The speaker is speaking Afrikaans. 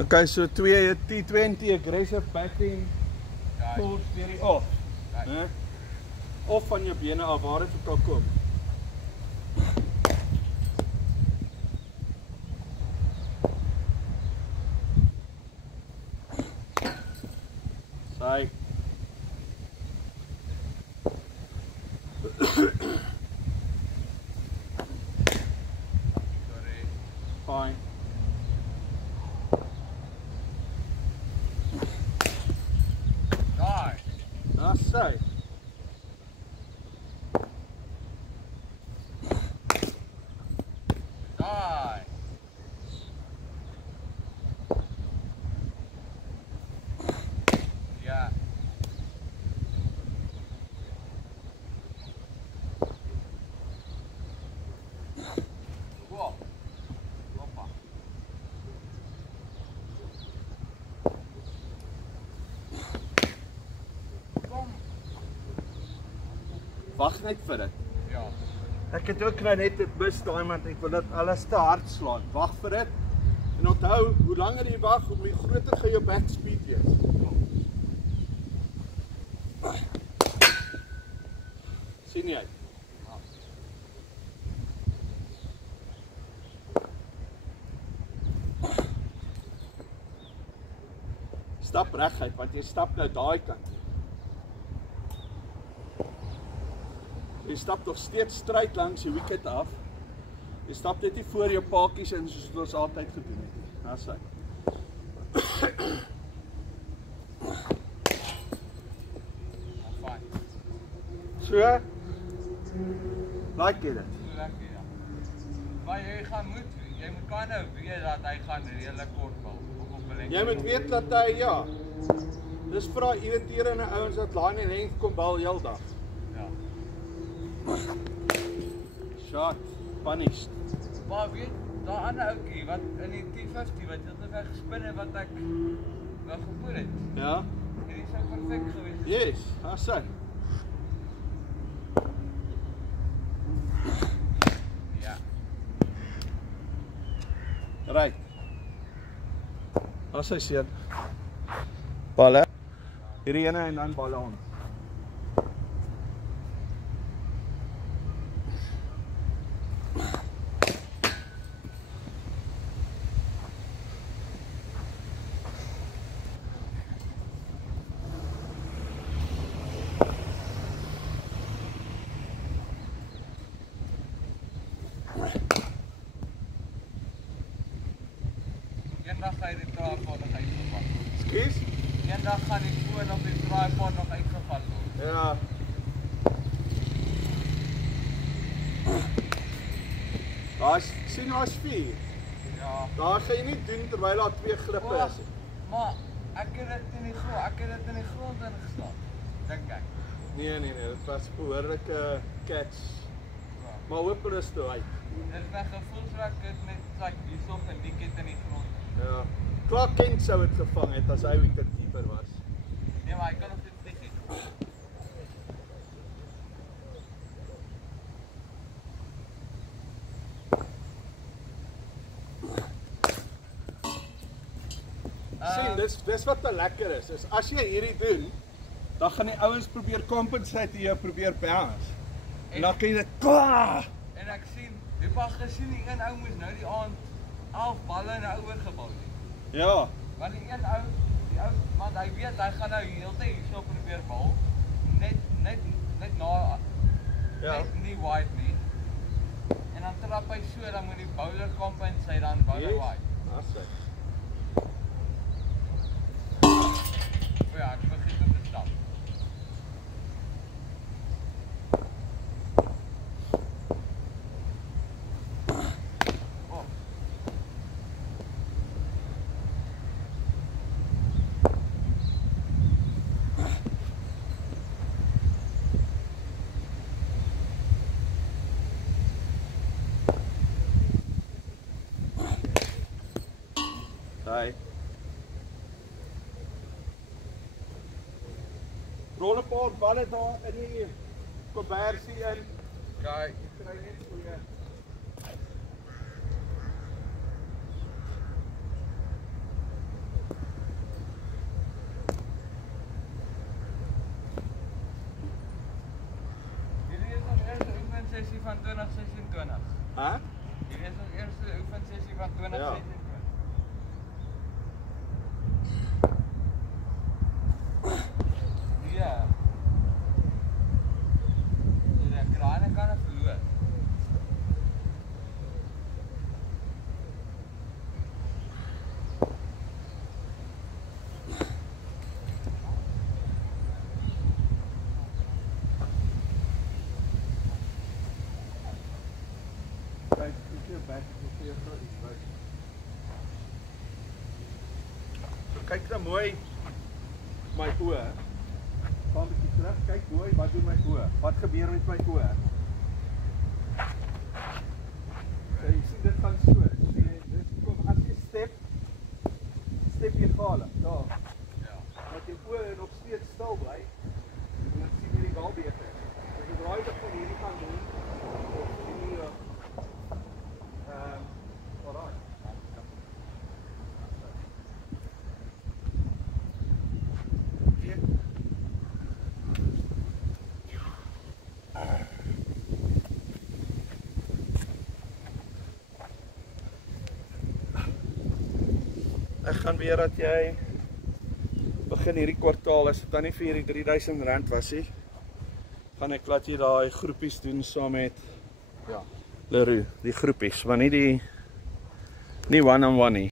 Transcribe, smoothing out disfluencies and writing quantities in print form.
Okay, so 2 T20 aggressive batting pulls deur die off. Of van jou bene af waar dit ook al kom. Sai. Sorry. Fine. Daai. That's safe. Daai. Ja. Wow. Hoppa. Kom. Wag net vir dit. Ja. Ek het ook nou net dit mis daai want ek wil dit alles te hard slaan. Wag vir dit. En onthou, hoe langer jy wag, hoe groter gaan jou back speed wees. Sien jy? Stap reguit want jy stap nou daai kant. Jy stap nog steeds stryd langs die wicket af. Jy stap net nie voor jou paadjies in soos ons altyd gedoen het. Dis hy. Fyn. So. Like dit. Lekker ja. Maar jy moet kan nou weet dat hy gaan redelik kort bal op 'n lengte. Jy moet weet dat hy ja. Dis vir daai irriterende ouens wat line en length kom bal heeldag. Ja. Shot punished. Maar weet, daai ander ouetjie wat in die T50 wat het weg gespin het wat ek wou gepoel het. Ja. Hierdie sou perfek gewees het. Yes, that's it. Ja. Right. As hy seën. Balle. Hierdie ene en dan balle aan. Eendag gaan die tripod nog uitgevat. Skus? Eendag gaan die foon op die tripod nog uitgevat word. Ja. Sien daar's 4. Ja. Daar gaan jy nie doen terwyl daar 2 glippe is. Maar ek het dit in die grond ingeslaan. Dink ek. Nee, dit was behoorlike catch. Maar hoop hulle is toe uit. Dit is my gevoelsrak is net like hierso genik het in die grond. Ja. Clark Kent sou dit gevang het as hy wicketkeeper was. Nee, maar ek kan nog dit vlieg nie. Sien, dis wat te lekker is. As jy hierdie doen, dan gaan die ouens probeer compensate en jou probeer bounce. En dan kan jy dit klaar. En ek sien, jy het gesien die een ou moes nou die aand 11 balle in 'n ouer gebal het. Ja. Want die een ou, want hy weet hy gaan nou heeltyd hierso probeer bal. Net na net nie wide nie. En dan trap hy so, dan moet die bowler compensate dan bowler wide. Dis dit. O ja, ek vergeet om te stap. Hi. Rol 'n paar balle daar in die kombersie in. Kyk, Kry net goeie. van 2026. Hæ? Hierdie is ons eerste oefensessie van 2026. Ja. Die krane kan het verloor. Kijk, ik hier bij, ik hier zo iets bij. So kyk nou mooi my oë. Gaan 'n bietjie terug, kyk mooi wat doen my oë. Wat gebeur met my oë? So jy sien dit gaan so. Dit kom as jy step jy gale. Daar. Ja. Dat jou oë nog steeds stil bly. En dan sien jy die bal beter. As jy draai dit van hierdie kant doen of hierdie alright. Ek gaan weer dat jy begin hierdie kwartaal, as dit dan nie vir hierdie R3000 was nie, gaan ek laat jy daai groepies doen saam met Leroux, die groepies, maar nie one-on-one nie.